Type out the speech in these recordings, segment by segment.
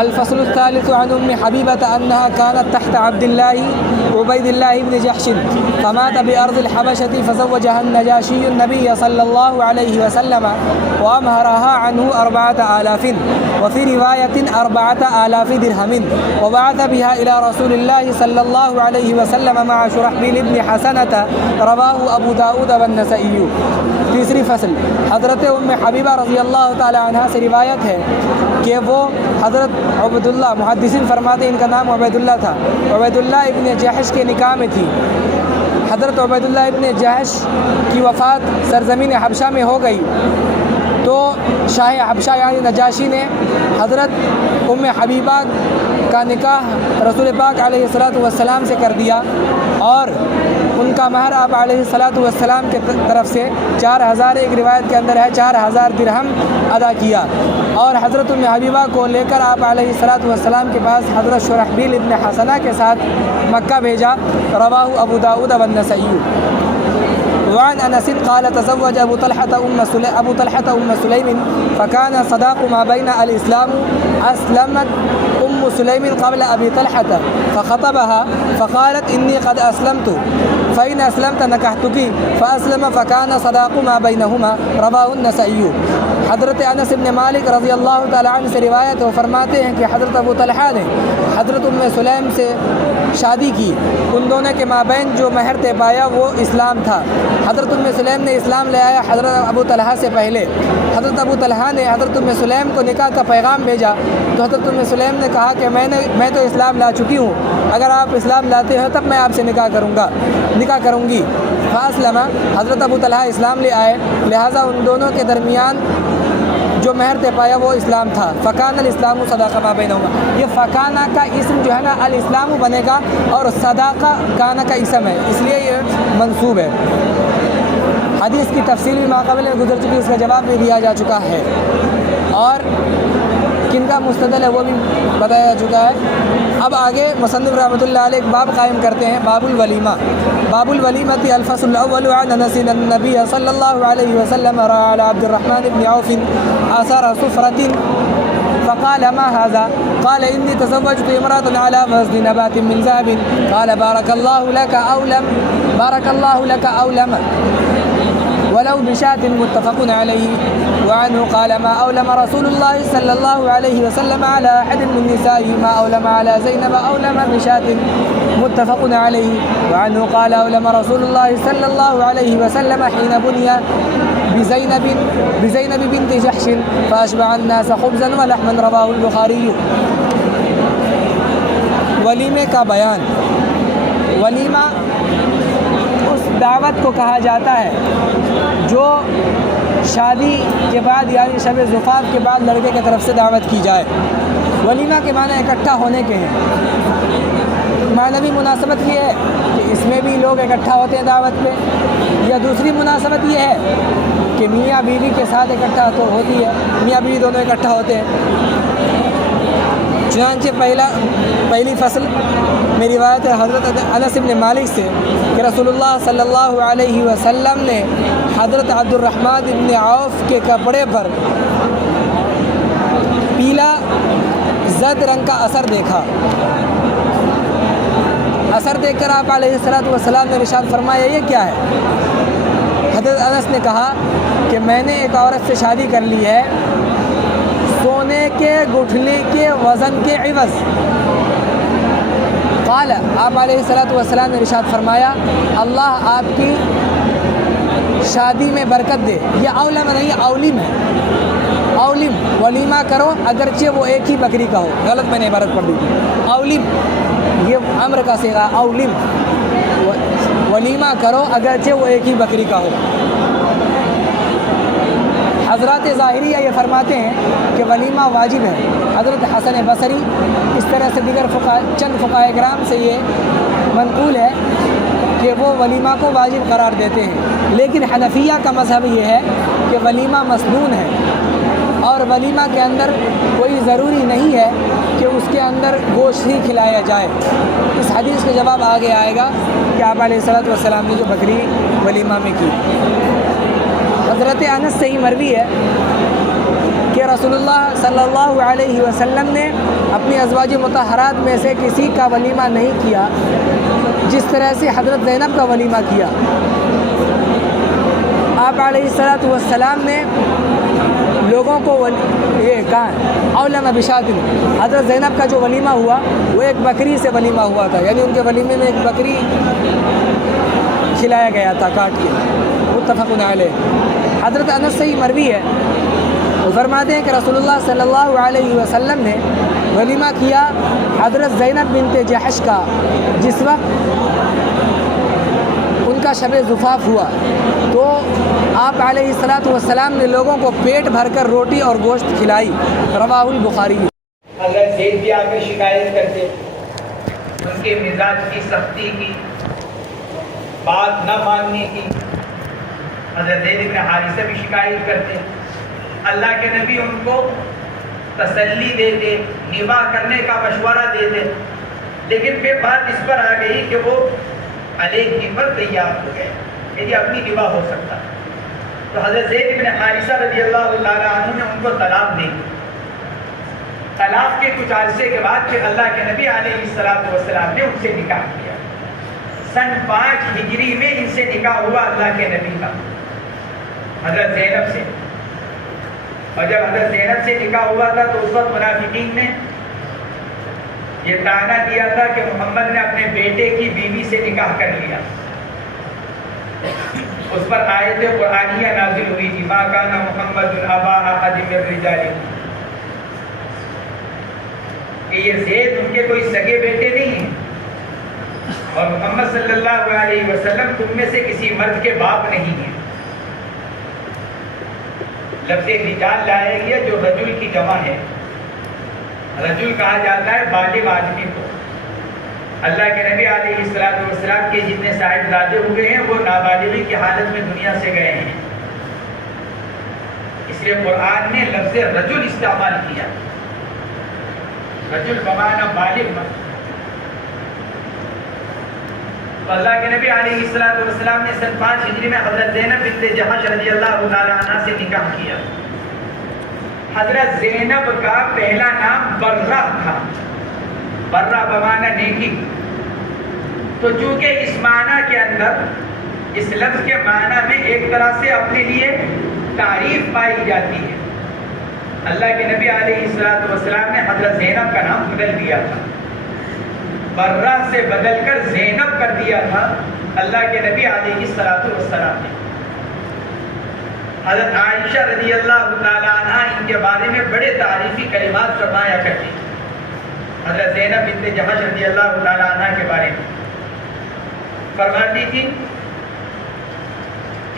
الفصل الثالث عن أم حبيبة أنها كانت تحت عبيد الله بن جحش فمات بأرض الحبشة فزوجها النجاشي النبي صلى الله عليه وسلم وأمهرها عنه 4000 وفي رواية 4000 درهم وبعث بها إلى رسول الله صلى الله عليه وسلم مع شرحبيل بن حسنة رواه أبو داود والنسائي. تیسری فصل حضرت ام حبیبہ رضی اللہ تعالی عنہ سے روایت ہے کہ وہ حضرت عبیداللہ، محدثین فرماتے ہیں ان کا نام عبیداللہ تھا، عبیداللہ ابن جحش کے نکاح میں تھی. حضرت عبیداللہ ابن جحش کی وفات سرزمین حبشہ میں ہو گئی تو شاہ حبشہ یعنی نجاشی نے حضرت ام حبیبہ کا نکاح رسول پاک علیہ السلام سے کر دیا اور ان کا مہر آپ علیہ السلام کے طرف سے 4000، ایک روایت کے اندر ہے 4000 درہم ادا کیا اور حضرت ام حبیبہ کو لے کر آپ علیہ السلام کے پاس حضرت شرحبیل ابن حسنہ کے ساتھ مکہ بھیجا. رواہ ابو داود والنسائی. وعن انس قال تزوج ابو طلحة ام سليم فكان صداق ما بين الاسلام. اسلمت ام سليم قبل ابي طلحة فخطبها فقالت اني قد اسلمت فإن اسلمت نكحتك فاسلم فكان صداق ما بينهما. رواه النسائي. حضرت انس بن مالک رضی اللہ تعالی عنہ سے روایت وہ فرماتے ہیں کہ حضرت ابو طلحہ نے حضرت ام سلیم سے شادی کی، ان دونوں کے مابین جو مہر طے پایا وہ اسلام تھا. حضرت ام سلیم نے اسلام لے آیا حضرت ابو طلحہ سے پہلے. حضرت ابو طلحہ نے حضرت ام سلیم کو نکاح کا پیغام بھیجا تو حضرت ام سلیم نے کہا کہ میں تو اسلام لا چکی ہوں، اگر آپ اسلام لاتے ہو تب میں آپ سے نکاح کروں گی. فاسلم، حضرت ابو طلحہ اسلام لے آئے، لہٰذا ان دونوں کے درمیان جو مہر طے پایا وہ اسلام تھا. فکان الاسلام صداقہ ما بینہما. یہ فکانہ کا اسم جو ہے نا الاسلام بنے گا اور صداقہ کانا کا اسم ہے، اس لیے یہ منصوب ہے. حدیث کی تفصیل بھی ماقبل میں گزر چکی، اس کا جواب بھی دیا جا چکا ہے اور کن کا مستدل ہے وہ بھی بتایا جا چکا ہے. اب آگے مصنف رحمۃ اللہ علیہ ایک باب قائم کرتے ہیں، باب الولیمہ. باب الولیمۃ الفصل الاول عن انس النبی صلی اللہ علیہ وسلم رأى على عبد الرحمن بن عوف آثار صفرة فقال ما هذا؟ قال إني تزوجت امرأة على وزن نبات من ذهب. قال بارك الله لك أولم ولو بشاة متفق عليه. وعنه قال ما أولم رسول الله صلى الله عليه وسلم على أحد من نسائه ما أولم على زينب أولم بشاة متفق عليه. وعنه قال أولم رسول الله صلى الله عليه وسلم حين بني بزينب بنت جحش فأشبع الناس خبزا ولحما. رواه البخاری. ولیمے کا بیان. ولیمہ اس دعوت کو کہا جاتا ہے جو شادی کے بعد یعنی شب زفاف کے بعد لڑکے کی طرف سے دعوت کی جائے. ولیمہ کے معنی اکٹھا ہونے کے ہیں. معنوی مناسبت یہ ہے کہ اس میں بھی لوگ اکٹھا ہوتے ہیں دعوت پہ، یا دوسری مناسبت یہ ہے کہ میاں بیوی کے ساتھ اکٹھا تو ہوتی ہے، میاں بیوی دونوں اکٹھا ہوتے ہیں. چنانچہ پہلی فصل میں روایت ہے حضرت انس بن مالک سے کہ رسول اللہ صلی اللہ علیہ وسلم نے حضرت عبد الرحمن بن عوف کے کپڑے پر پیلا زرد رنگ کا اثر دیکھا. اثر دیکھ کر آپ علیہ السلام نے ارشاد فرمایا یہ کیا ہے؟ حضرت انس نے کہا کہ میں نے ایک عورت سے شادی کر لی ہے سونے کے گٹھلی کے وزن کے عوض. قال، آپ علیہ السلام نے ارشاد فرمایا اللہ آپ کی شادی میں برکت دے. یہ اولم نہیں اولم ہے. اولم ولیمہ کرو اگرچہ وہ ایک ہی بکری کا ہو. غلط میں نے عبارت پڑھ دی تھی. اولم یہ امر کا صیغہ. اولم ولیمہ کرو اگرچہ وہ ایک ہی بکری کا ہو. حضرات ظاہریہ یہ فرماتے ہیں کہ ولیمہ واجب ہے. حضرت حسن بصری اس طرح سے دیگر چند فقہاء کرام سے یہ منقول ہے کہ وہ ولیمہ کو واجب قرار دیتے ہیں. لیکن حنفیہ کا مذہب یہ ہے کہ ولیمہ مسنون ہے اور ولیمہ کے اندر کوئی ضروری نہیں ہے کہ اس کے اندر گوشت ہی کھلایا جائے. اس حدیث کا جواب آگے آئے گا کہ آپ علیہ السلام نے جو بکری ولیمہ میں کی. حضرت انس سے ہی مروی ہے کہ رسول اللہ صلی اللہ علیہ وسلم نے اپنی ازواج مطہرات میں سے کسی کا ولیمہ نہیں کیا جس طرح سے حضرت زینب کا ولیمہ کیا۔ آپ علیہ الصلوۃ والسلام نے لوگوں کو یہ کہا اولم بشاتن، حضرت زینب کا جو ولیمہ ہوا وہ ایک بکری سے ولیمہ ہوا تھا، یعنی ان کے ولیمے میں ایک بکری کھلایا گیا تھا کاٹ کے، متفق علیہ۔ حضرت انس سے ہی مروی ہے، وہ فرماتے ہیں کہ رسول اللہ صلی اللہ علیہ وسلم نے ولیمہ کیا حضرت زینب بنت جحش کا جس وقت ان کا شب زفاف ہوا، تو آپ علیہ الصلوۃ والسلام نے لوگوں کو پیٹ بھر کر روٹی اور گوشت کھلائی، رواہ البخاری۔ حضرت زید بھی آ کر شکایت کرتے، ان کے مزاج کی سختی کی، بات نہ ماننے کی۔ حضرت زید بن حارثہ بھی شکایت کرتے، اللہ کے نبی ان کو تسلی دیتے، نباہ کرنے کا مشورہ دیتے، لیکن پھر بات اس پر آ گئی کہ وہ علیحدگی پر تیار ہو گئے کہ یہ اپنی نباہ ہو سکتا۔ تو حضرت زید بن حارثہ رضی اللہ تعالیٰ عنہ نے ان کو طلاق دی۔ طلاق کے کچھ عرصے کے بعد پھر اللہ کے نبی علیہ السلام نے ان سے نکاح کیا۔ سن 5 ہجری میں ان سے نکاح ہوا اللہ کے نبی کا، حضرت زینب سے۔ اور جب حضرت زینب سے نکاح ہوا تھا تو اس وقت منافقین نے یہ طعنہ دیا تھا کہ محمد نے اپنے بیٹے کی بیوی سے نکاح کر لیا۔ اس پر آیت قرآنیہ نازل ہوئی تھی، ما کان محمد ابا احد من رجالکم، کہ یہ زید ان کے کوئی سگے بیٹے نہیں ہیں، اور محمد صلی اللہ علیہ وسلم تم میں سے کسی مرد کے باپ نہیں ہیں۔ لفظ رجال لایا گیا جو رجل کی جمع ہے، رجل کہا جاتا ہے بالغ آدمی کو۔ اللہ کے نبی علیہ السلام کے جتنے صاحبزادے ہوئے ہیں وہ نابالغی کی حالت میں دنیا سے گئے ہیں، اس لیے قرآن نے لفظ رجل استعمال کیا، رجل بمعنی بالغ مرد۔ تو اللہ کے نبی علیہ السلام نے سن 5 ہجری میں حضرت زینب بنت جحش رضی اللہ تعالیٰ عنہ سے نکاح کیا۔ حضرت زینب کا پہلا نام برہ تھا، برہ بمعنی نیکی۔ تو چونکہ اس معنی کے اندر، اس لفظ کے معنی میں ایک طرح سے اپنے لیے تعریف پائی جاتی ہے، اللہ کے نبی علیہ السلام نے حضرت زینب کا نام بدل دیا تھا، برہ سے بدل کر زینب کر دیا تھا اللہ کے نبی علیہ السلام نے۔ حضرت عائشہ رضی اللہ تعالیٰ عنہ ان کے بارے میں بڑے تعریفی کلمات فرمایا کرتی، حضرت زینب بنت جحش رضی اللہ تعالیٰ عنہ کے بارے میں فرماتی تھی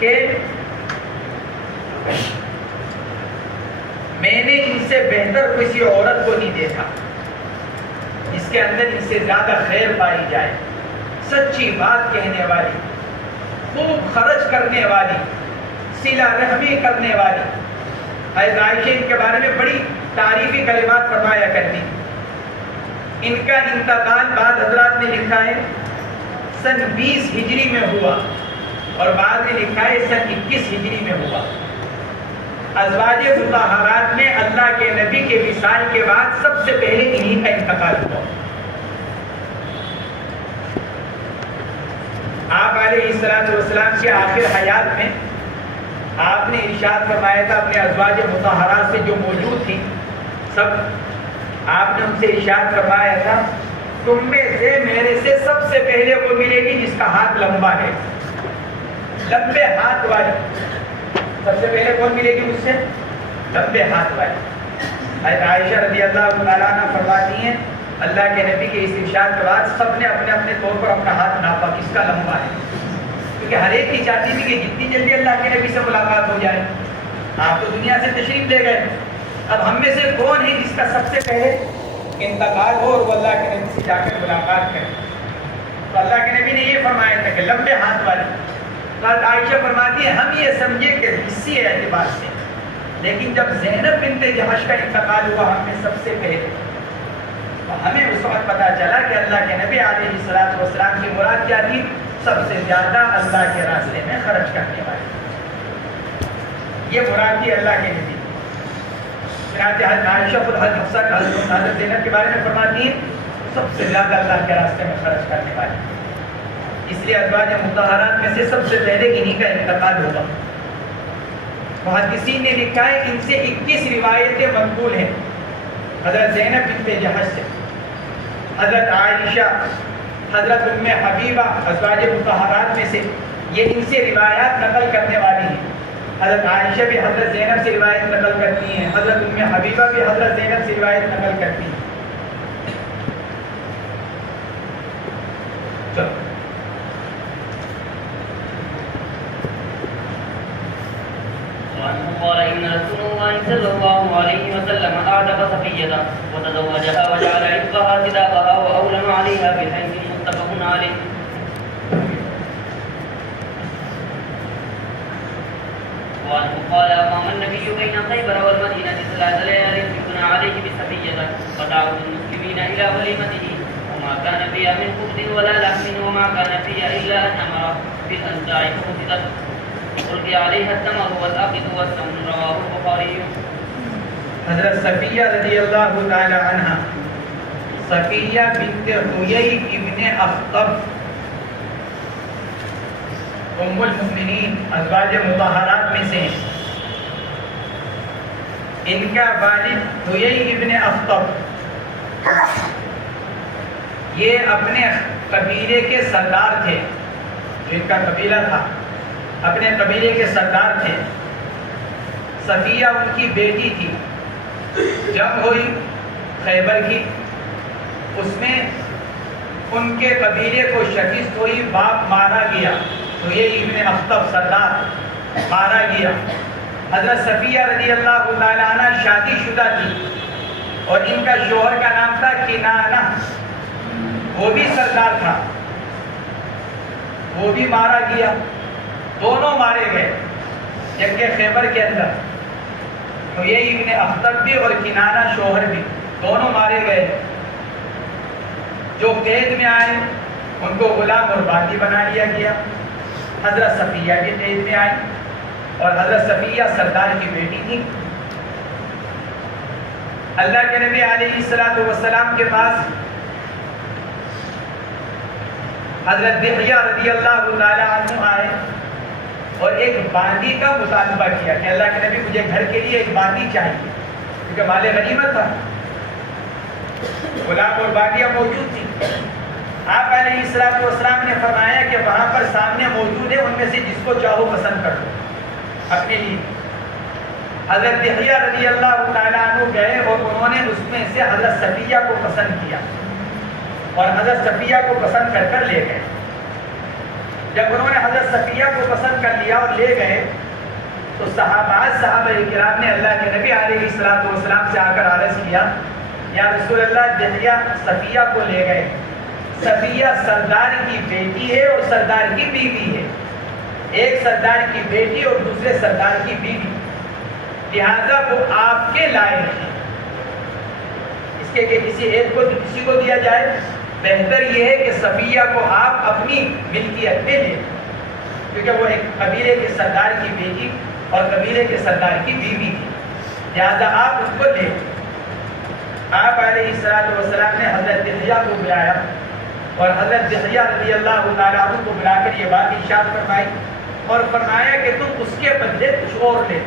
کہ میں نے ان سے بہتر کسی عورت کو نہیں دیکھا جس کے اندر ان سے زیادہ خیر پائی جائے، سچی بات کہنے والی، خوب خرچ کرنے والی، صلہ رحمی کرنے والی۔ حضرت عائشہ ان کے بارے میں بڑی تعریفی کلمات فرمایا کرتی۔ ان کا انتقال بعض حضرات نے لکھا ہے سن 20 ہجری میں ہوا، اور بعض نے لکھا ہے سن 21 ہجری میں ہوا۔ ازواج مطہرات میں اللہ کے نبی کے وصال کے بعد سب سے پہلے انہی کا انتقال ہوا۔ آپ علیہ السلام کے آخر حیات میں آپ نے ارشاد فرمایا تھا اپنے ازواج مطہرات سے جو موجود تھی سب، آپ نے ان سے ارشاد فرمایا تھا تم میں سے میرے سے سب سے پہلے وہ ملے گی جس کا ہاتھ لمبا ہے، لمبے ہاتھ والی۔ سب سے پہلے کون ملے گی مجھ سے؟ لمبے ہاتھ والی۔ حضرت عائشہ رضی اللہ تعالیٰ عنہ فرماتی ہیں اللہ کے نبی کے اس ارشاد کے بعد سب نے اپنے اپنے طور پر اپنا ہاتھ ناپا کس کا لمبا ہے، کیونکہ ہر ایک کی چاہتی تھی کہ جتنی جلدی اللہ کے نبی سے ملاقات ہو جائے۔ آپ تو دنیا سے تشریف لے گئے، اب ہم میں سے کون ہے جس کا سب سے پہلے انتقال ہو اور وہ اللہ کے نبی سے جا کر ملاقات کرے؟ تو اللہ کے نبی نے یہ فرمایا تھا کہ لمبے ہاتھ والی۔ حضرت عائشہ فرماتی ہے ہم یہ سمجھے کہ حصی اعتبار سے، لیکن جب زینب بنت جحش کا انتقال ہوا ہم نے سب سے پہلے، تو ہمیں اس وقت پتا چلا کہ اللہ کے نبی علیہ السلام کی مراد کیا تھی؟ سب سے زیادہ اللہ کے راستے میں خرچ کرنے والی، یہ مراد تھی اللہ کے نبی۔ چنانچہ حضرت عائشہ خود حضرت حفصہ حضرت زینب کے بارے میں فرماتی ہیں سب سے زیادہ اللہ کے راستے میں خرچ کرنے والی، اس لیے ازواج مطہرات میں سے سب سے پہلے انہی کا انتقال ہوگا۔ محدثین نے لکھا ہے ان سے 21 روایتیں منقول ہیں، حضرت زینب بنت جحش سے، حضرت عائشہ، حضرت ام حبیبہ ازواج مطہرات میں سے، یہ ان سے روایات نقل کرنے والی ہیں۔ حضرت عائشہ بھی حضرت زینب سے روایت نقل کرتی ہیں، حضرت ام حبیبہ بھی حضرت زینب سے روایت نقل کرتی ہیں۔ چلو قال إن رسول الله صلى الله عليه وسلم أعتق صفية وتزوجها وجعل عتقها صداقها وأولم عليها بالحنث متفق عليه. وعنه قال أقام النبي بين خيبر والمدينة 3 ليال يكون عليه بصفية فدعوت المسلمين إلى وليمته وما كان فيها من خبز ولا لحم وما كان فيها إلا أن أمر بالأنزاع فقصدت القي عليها التمر والعقد والسمن رواه البخاري. حضرت صفیہ رضی اللہ تعالی عنہ، صفیہ بنت حیی ابن اخطب ام المؤمنین ازواج مطہرات میں سے ہیں۔ ان کا والد حیی ابن اخطب یہ اپنے قبیلے کے سردار تھے، جو ان کا قبیلہ تھا اپنے قبیلے کے سردار تھے۔ صفیہ ان کی بیٹی تھی۔ جنگ ہوئی خیبر کی، اس میں ان کے قبیلے کو شکست ہوئی، باپ مارا گیا، تو یہ ابن اخطب سردار مارا گیا۔ حضرت صفیہ رضی اللہ تعالی عنہ شادی شدہ تھی اور ان کا شوہر کا نام تھا کنانہ، وہ بھی سردار تھا، وہ بھی مارا گیا، دونوں مارے گئے جنگ خیبر کے اندر۔ تو یہ ابن اخطب بھی اور کنانہ شوہر بھی دونوں مارے گئے۔ جو قید میں آئے ان کو غلام اور باندی بنا لیا گیا۔ حضرت صفیہ بھی قید میں آئی اور حضرت صفیہ سردار کی بیٹی تھی۔ اللہ کے نبی علیہ الصلوۃ والسلام کے پاس حضرت دحیہ رضی اللہ تعالی عنہ آئے اور ایک باندی کا مطالبہ کیا کہ اللہ کے نبی مجھے گھر کے لیے ایک باندی چاہیے، کیونکہ مال غنیمت تھا، غلام اور باندیاں موجود تھیں۔ آپ علیہ الصلوۃ والسلام نے فرمایا کہ وہاں پر سامنے موجود ہے، ان میں سے جس کو چاہو پسند کر لو اپنے لیے۔ حضرت دحیہ رضی اللہ تعالیٰ عنہ گئے اور انہوں نے اس میں سے حضرت صفیہ کو پسند کیا اور حضرت صفیہ کو پسند کر کر لے گئے۔ جب انہوں نے حضرت صفیہ کو پسند کر لیا اور لے گئے تو صحابہ کرام نے اللہ کے نبی علیہ الصلوۃ والسلام سے آ کر عرض کیا، یا رسول اللہ دحیہ صفیہ کو لے گئے، صفیہ سردار کی بیٹی ہے اور سردار کی بیوی ہے، ایک سردار کی بیٹی اور دوسرے سردار کی بیوی، لہذا وہ آپ کے لائق ہیں، اس کے کہ کسی ایک کو کسی کو دیا جائے، بہتر یہ ہے کہ صفیہ کو آپ اپنی ملکیت میں لیں، کیونکہ وہ ایک قبیلے کے سردار کی بیٹی اور قبیلے کے سردار کی بیوی تھی، لہذا آپ اس کو لیں۔ آپ علیہ الصلوۃ والسلام نے حضرت دحیہ کو بلایا اور حضرت دحیہ رضی اللہ تعالیٰ عنہ کو بلا کر یہ بات ارشاد فرمائی اور فرمایا کہ تم اس کے بدلے کچھ اور لے۔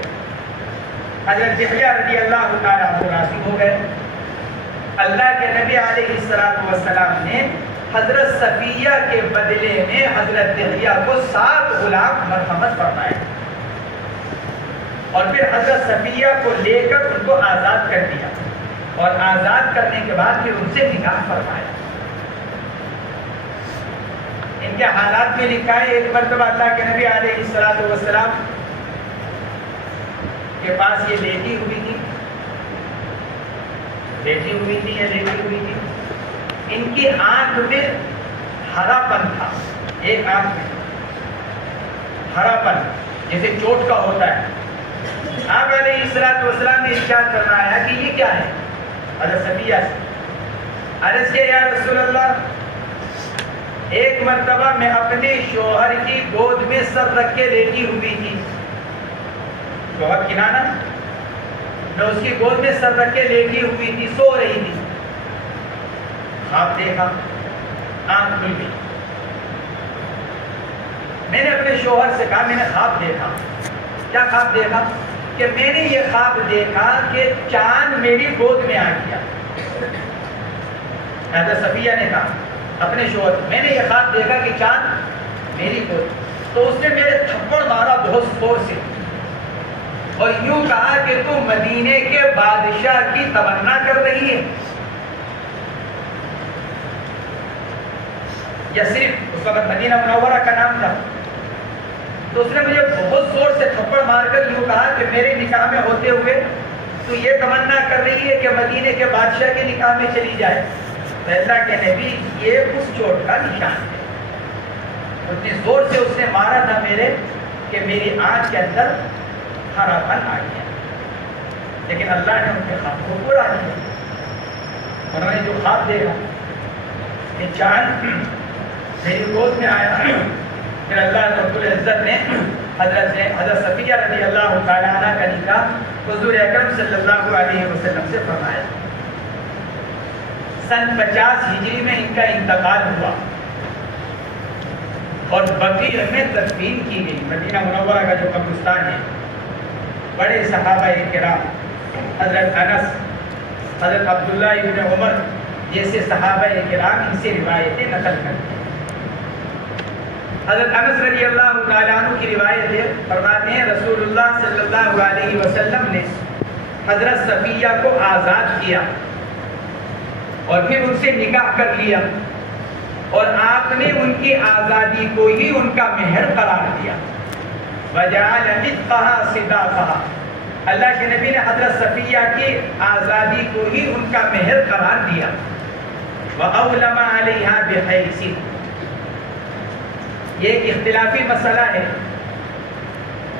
حضرت دحیہ رضی اللہ تعالیٰ عنہ راضی ہو گئے۔ اللہ کے نبی علیہ الصلوۃ والسلام نے حضرت صفیہ کے بدلے میں حضرت دحیہ کو 7 غلام مرحمت فرمائے اور پھر حضرت صفیہ کو لے کر ان کو آزاد کر دیا اور آزاد کرنے کے بعد پھر ان سے نکاح فرمایا۔ ان کے حالات میں لکھا ہے ایک مرتبہ اللہ کے نبی علیہ الصلوۃ والسلام کے پاس یہ لیٹی ہوئی تھی یا لیٹی ہوئی تھی، ان کی آنکھ میں ہرا پن تھا، ایک آنکھ میں ہرا پن جیسے چوٹ کا ہوتا ہے۔ آپ علیہ الصلوۃ والسلام نے ارشاد فرمایا کہ یہ کیا ہے؟ حضرت صفیہ سے عرض کیا، یا رسول اللہ ایک مرتبہ میں اپنے شوہر کی گود میں سر رکھ کے لیٹی ہوئی تھی، شوہر کنانہ میں اس کی گود میں سر رکھ کے لیٹی ہوئی تھی، سو رہی تھی، خواب دیکھا، آنکھ کھل گئی۔ میں نے اپنے شوہر سے کہا میں نے خواب دیکھا۔ کیا خواب دیکھا؟ کہ میں نے یہ خواب دیکھا کہ چاند میری گود میں آ گیا۔ حضرت صفیہ نے کہا اپنے شوہر سے، میں نے یہ خواب دیکھا کہ چاند میری گود، تو اس نے میرے تھپڑ مارا بہت زور سے اور یوں کہا کہ تو مدینے کے بادشاہ کی تمنا کر رہی ہے۔ یثرب اس وقت مدینہ منورہ کا نام تھا۔ تو اس نے مجھے بہت زور سے تھپڑ مار کر یوں کہا کہ میرے نکاح میں ہوتے ہوئے تو یہ تمنا کر رہی ہے کہ مدینے کے بادشاہ کے نکاح میں چلی جائے۔ تو اللہ کے نبی یہ اس چوٹ کا نشان ہے۔ اتنی زور سے اس نے مارا تھا میرے کہ میری آنکھ کے اندر ہرا پن آ گیا، لیکن اللہ نے ان کے خواب کو پورا کیا۔ انہوں نے جو خواب دیکھا کہ چاند میری گود میں آیا، پھر اللہ رب العزت نے حضرت صفیہ رضی اللہ تعالیٰ عنہ کا نکاح حضور اکرم صلی اللہ علیہ وسلم سے فرمایا۔ سن 50 ہجری میں ان کا انتقال ہوا اور بقیع میں تدفین کی گئی، مدینہ منورہ کا جو قبرستان ہے۔ بڑے صحابہ کرام حضرت انس، حضرت عبداللہ ابن عمر جیسے صحابہ کرام ان سے روایتیں نقل کرتے ہیں۔ حضرت انس رضی اللہ تعالیٰ عنہ کی روایت ہے، فرماتے ہیں رسول اللہ صلی اللہ علیہ وسلم نے حضرت صفیہ کو آزاد کیا اور پھر ان سے نکاح کر لیا، اور آپ نے ان کی آزادی کو ہی ان کا مہر قرار دیا۔ وجعل عتقها صداقها، اللہ کے نبی نے حضرت صفیہ کی آزادی کو ہی ان کا مہر قرار دیا۔ وَأَوْلَمَ عَلَيْهَا بِحَيْسٍ، یہ ایک اختلافی مسئلہ ہے،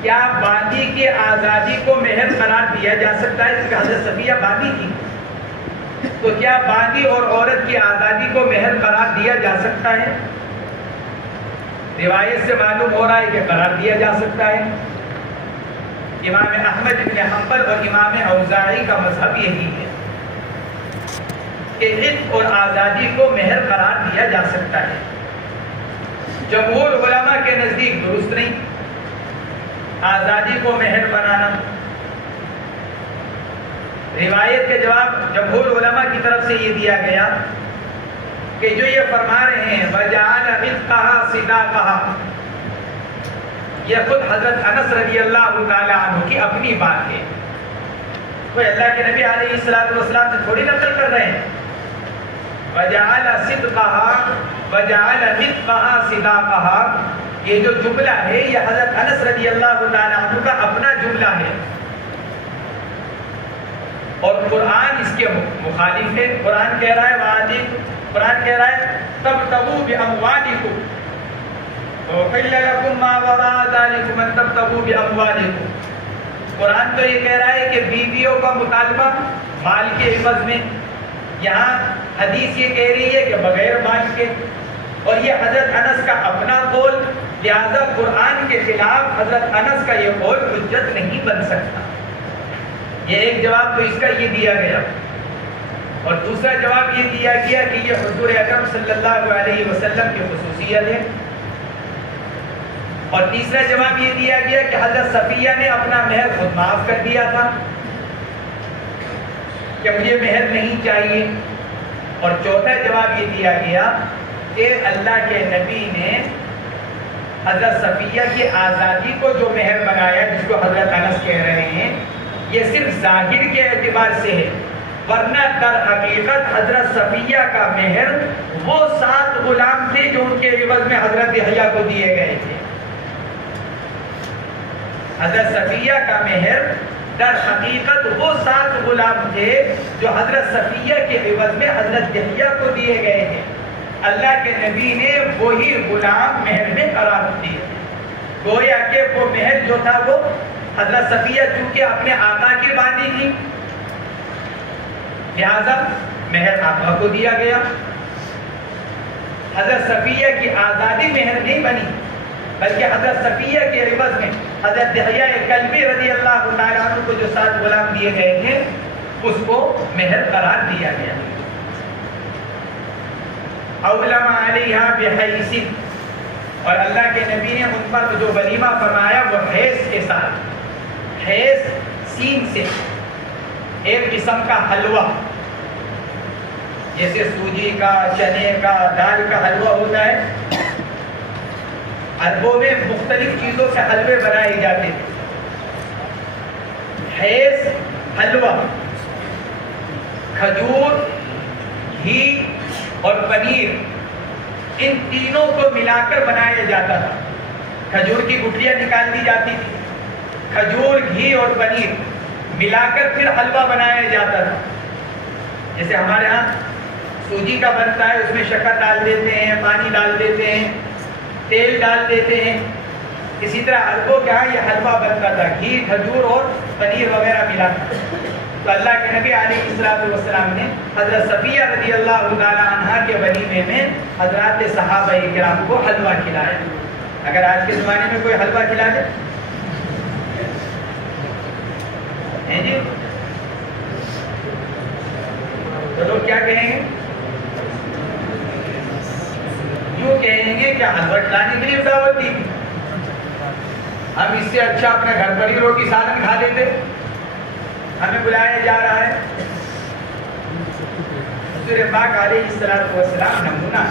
کیا باندی کی آزادی کو مہر قرار دیا جا سکتا ہے؟ کیونکہ حضرت صفیہ باندی تھی، تو کیا باندی اور عورت کی آزادی کو مہر قرار دیا جا سکتا ہے؟ روایت سے معلوم ہو رہا ہے کہ قرار دیا جا سکتا ہے۔ امام احمد بن حنبل اور امام اوزاعی کا مذہب یہی ہے کہ عتق اور آزادی کو مہر قرار دیا جا سکتا ہے۔ جمہور علماء کے نزدیک درست نہیں آزادی کو مہر بنانا۔ روایت کے جواب جمہور علماء کی طرف سے یہ دیا گیا کہ جو یہ فرما رہے ہیں وَجَعَلَ عِتْقَهَا صِدَاقَهَا، یہ خود حضرت انس رضی اللہ تعالیٰ عنہ کی اپنی بات ہے، کوئی اللہ کے نبی علیہ السلام سے تھوڑی نقل کر رہے ہیں۔ وَجَعَلَ صِدْقَهَا وَجَعَلَ عِتْقَهَا صِدَاقَهَا، یہ جو جملہ ہے یہ حضرت انس رضی اللہ تعالیٰ عنہ کا اپنا جملہ ہے، اور قرآن اس کے مخالف ہے۔ قرآن کہہ رہا ہے قرآن کہہ رہا ہے تبتغوا بأموالکم وَأُحِلَّ لَكُم مَّا وَرَاءَ ذَلِكُمْ أَن تَبْتَغُوا بِأَمْوَالِكُم، قرآن تو یہ کہہ رہا ہے کہ بیویوں کا مطالبہ مال کے عوض میں، یہاں حدیث یہ کہہ رہی ہے کہ بغیر مال کے، اور یہ حضرت انس کا اپنا قول، لہذا قرآن کے خلاف حضرت انس کا یہ قول حجت نہیں بن سکتا۔ یہ ایک جواب تو اس کا یہ دیا گیا، اور دوسرا جواب یہ دیا گیا کہ یہ حضور اکرم صلی اللہ علیہ وسلم کی خصوصیت ہے، اور تیسرا جواب یہ دیا گیا کہ حضرت صفیہ نے اپنا مہر خود معاف کر دیا تھا کہ مجھے مہر نہیں چاہیے، اور چوتھا جواب یہ دیا گیا کہ اللہ کے نبی نے حضرت صفیہ کی آزادی کو جو مہر بنایا جس کو حضرت انس کہہ رہے ہیں، یہ صرف ظاہر کے اعتبار سے ہے، ورنہ در حقیقت حضرت صفیہ کا مہر وہ 7 غلام تھے جو ان کے عوض میں حضرت یحییٰ کو دیے گئے تھے۔ حضرت صفیہ کا مہر در حقیقت وہ 7 غلام تھے جو حضرت صفیہ کے عوض میں حضرت یحییٰ کو دیے گئے تھے۔ اللہ کے نبی نے وہی غلام مہر میں قرار دیے، گویا کہ وہ مہر جو تھا وہ حضرت صفیہ چونکہ اپنے آقا کی باندھی تھی، لہذا مہر آقا کو دیا گیا۔ حضرت صفیہ کی آزادی مہر نہیں بنی، بلکہ حضرت صفیہ کے عوض میں حضرت دحیہ کلبی رضی اللہ تعالیٰ عنہ کو جو 7 غلام دیے گئے تھے اس کو مہر قرار دیا گیا. اولم علیہا بحیث، اور اللہ کے نبی نے ان پر جو ولیمہ فرمایا وہ حیث کے ساتھ، حیث سین سے، ایک قسم کا حلوہ، جیسے سوجی کا، چنے کا، دال کا حلوہ ہوتا ہے. عربوں میں مختلف چیزوں سے حلوے بنائے جاتے تھے. حیث حلوہ کھجور، گھی اور پنیر، ان تینوں کو ملا کر بنایا جاتا تھا. کھجور کی گٹھلیاں نکال دی جاتی تھی، کھجور، گھی اور پنیر ملا کر پھر حلوہ بنایا جاتا تھا. جیسے ہمارے ہاں سوجی کا بنتا ہے، اس میں شکر ڈال دیتے ہیں، پانی ڈال دیتے ہیں، تیل ڈال دیتے ہیں. اسی طرح عربوں کے ہاں یہ حلوہ بنتا تھا، گھی، کھجور اور پنیر وغیرہ ملا کر. تو اللہ کے نبی علیہ السلام نے حضرت صفیہ رضی اللہ تعالیٰ عنہا کے ولیمے میں حضرات صحابہ کرام کو حلوہ کھلایا. اگر آج کے زمانے میں کوئی حلوہ کھلا دے جی تو لوگ کیا کہیں گے؟ یوں کہیں گے کہ حلوہ کھلانے کے لیے دعوت دی تھی، ہم اس سے اچھا اپنے گھر پر ہی روٹی سالن کھا لیتے، ہمیں بلایا جا رہا ہے. حضور پاک علیہ السلام نمونہ،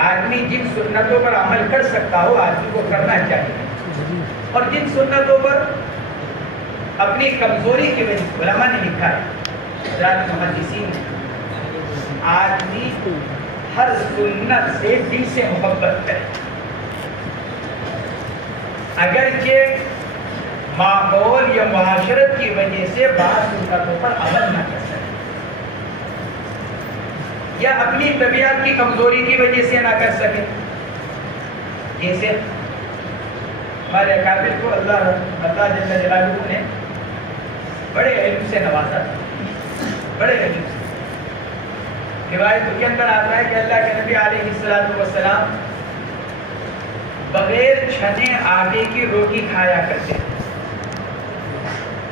آدمی جن سنتوں پر عمل کر سکتا ہو آدمی کو کرنا چاہیے، اور جن سنتوں پر اپنی کمزوری کی وجہ سے، علماء نے لکھا ہے، حضرات محدثین، آدمی ہر سنت سے دل سے محبت کرے، اگرچہ ماحول یا معاشرت کی وجہ سے بعض سنتوں پر عمل نہ کر سکے، یا اپنی طبیعت کی کمزوری کی وجہ سے نہ کر سکے. جیسے ہمارے اکابر کو اللہ جل جلالہ نے بڑے علم سے نوازا، بڑے علم سے. روایتوں کے اندر آتا ہے کہ اللہ کے نبی علیہ السلام بغیر چھنے آٹے کی روٹی کھایا کرتے،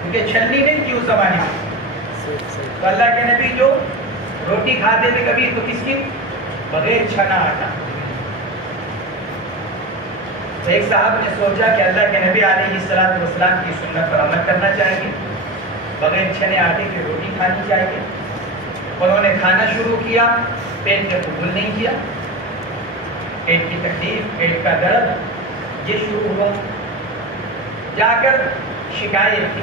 کیونکہ چھلنی نہیں تھی اس زمانے میں. تو اللہ کے نبی جو روٹی کھاتے تھے کبھی تو کس کی؟ بغیر چھنا آٹا. تو ایک صاحب نے سوچا کہ اللہ کے نبی علیہ السلام کی سنت پر عمل کرنا چاہیے، بغیر چھنے آٹے کی روٹی کھانی چاہیے. انہوں نے کھانا شروع کیا، پیٹ نے قبول نہیں کیا، پیٹ کی تکلیف، پیٹ کا درد یہ شروع ہوا. جا کر شکایت کی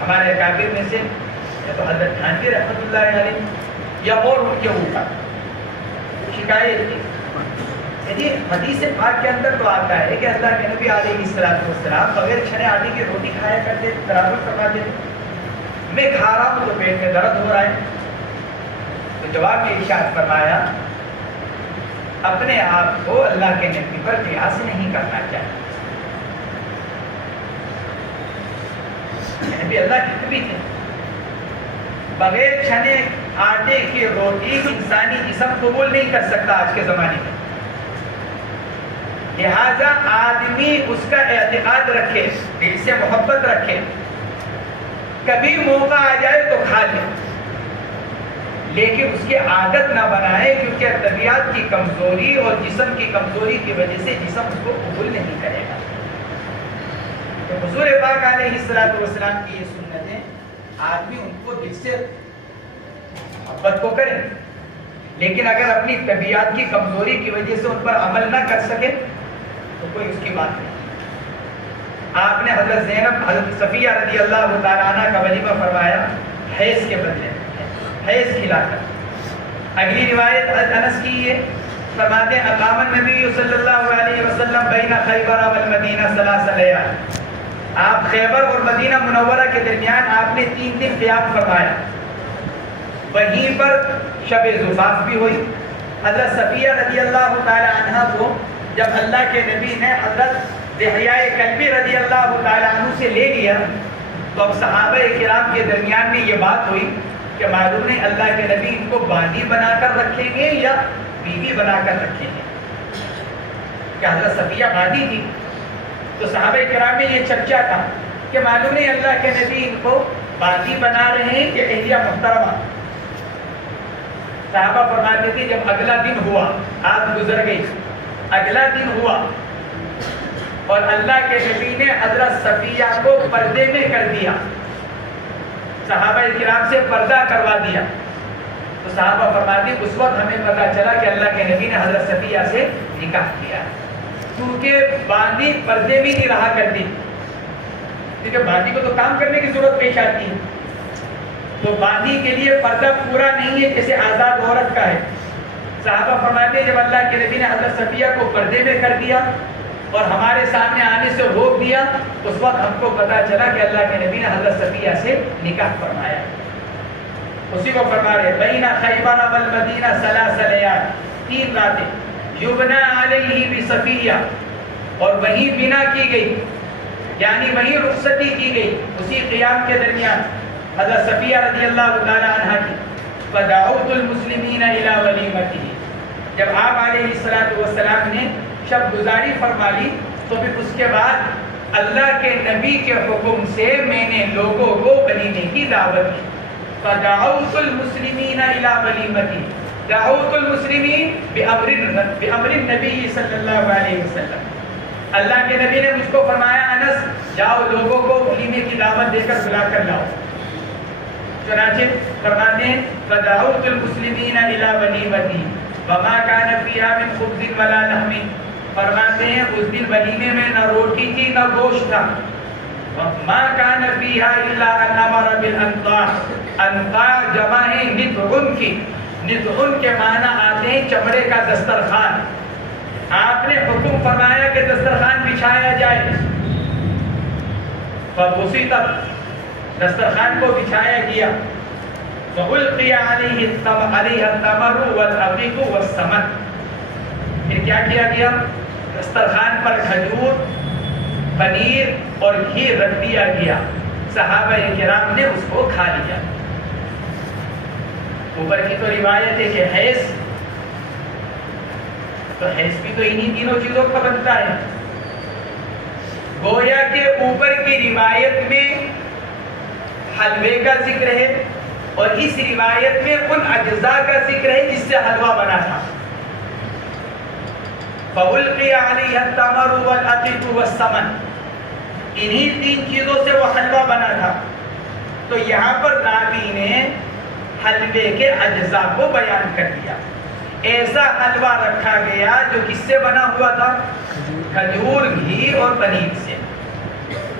ہمارے اکابر میں سے، یا تو حضرت تھانوی رحمۃ اللہ علیہ یا اور ان کے اوپر شکایت کی. حدیث پاک کے اندر تو آتا ہے کہ اللہ کے نبی علیہ السلام بغیر چھنے آٹے کی روٹی کھایا کرتے، برابر فرماتے تھے. میں کھا رہا ہوں تو پیٹ میں درد ہو رہا ہے. تو جواب میں ارشاد فرمایا اپنے آپ کو اللہ کے نبی پر قیاس نہیں کرنا چاہیے. نبی اللہ کے نبی تھے. بغیر چھنے آٹے کی روٹی انسانی جسم قبول نہیں کر سکتا آج کے زمانے میں. لہذا آدمی اس کا اعتقاد رکھے، دل سے محبت رکھے، کبھی موقع آ جائے تو کھا لے، لیکن اس کی عادت نہ بنائے، کیونکہ طبیعت کی کمزوری اور جسم کی کمزوری کی وجہ سے جسم اس کو قبول نہیں کرے گا. تو حضور پاک علیہ السلام کی یہ سنتیں آدمی ان کو دل سے محبت کو کرے، لیکن اگر اپنی طبیعت کی کمزوری کی وجہ سے ان پر عمل نہ کر سکے تو کوئی اس کی بات نہیں. آپ نے حضرت زینب، حضرت صفیہ رضی اللہ تعالیٰ عنہ کا ولیمہ فرمایا حیض کے بدلے، حیض کھلا کر. اگلی روایت انس کی ہے، فرماتے ہیں اقام النبی صلی اللہ علیہ وسلم بین خیبر والمدینہ 3 لیال. آپ خیبر اور مدینہ منورہ کے درمیان آپ نے 3 دن قیام فرمایا. وہیں پر شب زفاف بھی ہوئی. حضرت صفیہ رضی اللہ تعالیٰ عنہ کو جب اللہ کے نبی نے حضرت دحیہ کلبی رضی اللہ تعالیٰ عنہ سے لے لیا تو اب صحابہ کرام کے درمیان میں یہ بات ہوئی کہ معلوم نہیں اللہ کے نبی ان کو باندی بنا کر رکھیں گے یا بیوی بنا کر رکھیں گے. کہ حضرت صفیہ بادی تھی. تو صحابہ کرام میں یہ چرچا تھا کہ معلوم نہیں اللہ کے نبی ان کو بادی بنا رہے ہیں کہ اہلیہ محترمہ. صحابہ فرماتے تھے جب اگلا دن ہوا، آج گزر گئی، اگلا دن ہوا اور اللہ کے نبی نے حضرت صفیہ کو پردے میں کر دیا، صحابہ کرام سے پردہ کروا دیا، تو صحابہ فرماتے ہیں اس وقت ہمیں پتہ چلا کہ اللہ کے نبی نے حضرت صفیہ سے نکاح کیا، کیونکہ باندی پردے میں نہیں رہا کرتی، کیونکہ باندی کو تو کام کرنے کی ضرورت پیش آتی ہے، تو باندی کے لیے پردہ پورا نہیں ہے جیسے آزاد عورت کا ہے. صحابہ فرماتے ہیں جب اللہ کے نبی نے حضرت صفیہ کو پردے میں کر دیا اور ہمارے سامنے آنے سے روک دیا، اس وقت ہم کو پتا چلا کہ اللہ کے نبی نے حضرت صفیہ سے نکاح فرمایا. اسی کو فرما رہے بین خیبر والمدینہ ثلاث لیال، 3 راتیں، یبنا علیہ بصفیہ، اور وہیں بنا کی گئی، یعنی وہیں رخصتی کی گئی اسی قیام کے درمیان حضرت صفیہ رضی اللہ تعالی عنہ کی. فدعوت المسلمین الی ولیمتہ، جب آپ علیہ السلام نے شب گزاری فرما لی تو پھر اس کے بعد اللہ کے نبی کے حکم سے میں نے لوگوں کو ولیمے کی دعوت دی. فدعوت المسلمین الی ولیمتہ، دعوت المسلمین بامر النبی صلی اللہ علیہ وسلم. اللہ کے نبی نے مجھ کو فرمایا انس جاؤ لوگوں کو ولیمے کی دعوت دے کر بلا کر لاؤ. چنانچہ فرماتے ہیں فدعوت المسلمین الی ولیمتہ وما کان فیہا من خبز ولا لحم، فرماتے ہیں اس دن ولیمے میں نہ روٹی تھی نہ گوشت تھا. ما کان فیہا الا ان امر بالانطاع، انطاع جمع ہے نطعن کی، نطعن کے معنی آتے ہیں چمڑے کا دسترخوان. آپ نے حکم فرمایا کہ دسترخوان بچھایا جائے، فبسط، دسترخوان کو بچھایا گیا. فَأُلْقِيَ عَلَيْهَا التَّمَرُ وَالْعَقِيقُ وَالسَّمَنُ، پھر کیا کیا گیا؟ دسترخوان پر کھجور، پنیر اور گھی رکھ دیا گیا. صحابہ کرام نے اس کو کھا لیا. اوپر کی تو روایت ہے کہ حیض، تو حیض بھی تو انہی تینوں چیزوں کا بنتا ہے. گویا کہ اوپر کی روایت میں حلوے کا ذکر ہے اور اس روایت میں ان اجزاء کا ذکر ہے جس سے حلوہ بنا تھا. فَأُلْقِيَ عَلَيْهَا التَّمَرُ وَالْعَقِيقُ وَالسَّمَنُ، انہی 3 چیزوں سے وہ حلوہ بنا تھا. تو یہاں پر راوی نے حلوے کے اجزاء کو بیان کر دیا. ایسا حلوہ رکھا گیا جو کس سے بنا ہوا تھا؟ کھجور، گھی اور پنیر سے.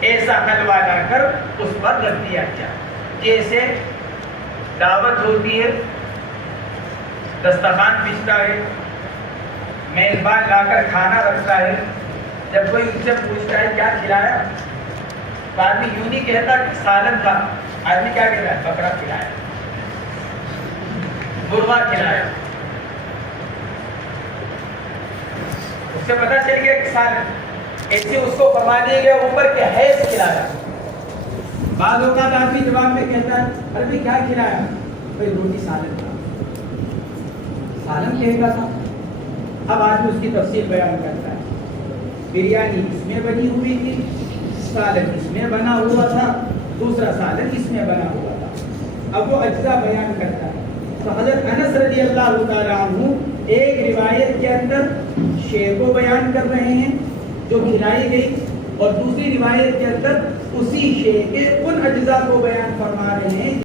ایسا حلوہ لا کر اس پر رکھ دیا گیا. جیسے دعوت ہوتی ہے، دسترخوان بچھتا ہے، میزبان لا کر کھانا رکھتا ہے، جب کوئی ان سے پوچھتا ہے کیا کھلایا، تو آدمی یوں نہیں کہتا کہ سالن تھا، آدمی کیا کہتا ہے؟ بکرا کھلایا، مرغا کھلایا. اس سے پتہ چل گیا کہ سالن. ایسے اس کو فرما دیا گیا اوپر کہ حیض کھلایا. بعض اوقات آدمی جواب میں کہتا ہے ارے بھائی کیا کھلایا؟ بھائی روٹی سالن تھا. سالن کہے گا تھا. اب آدمی اس کی تفصیل بیان کرتا ہے. بریانی اس میں بنی ہوئی تھی، سالن اس میں بنا ہوا تھا، دوسرا سالن اس میں بنا ہوا تھا. اب وہ اجزاء بیان کرتا ہے. تو حضرت انس رضی اللہ تعالیٰ عنہ ایک روایت کے اندر شے کو بیان کر رہے ہیں جو کھلائی گئی، اور دوسری روایت کے اندر اسی شے کے ان اجزاء کو بیان فرما رہے ہیں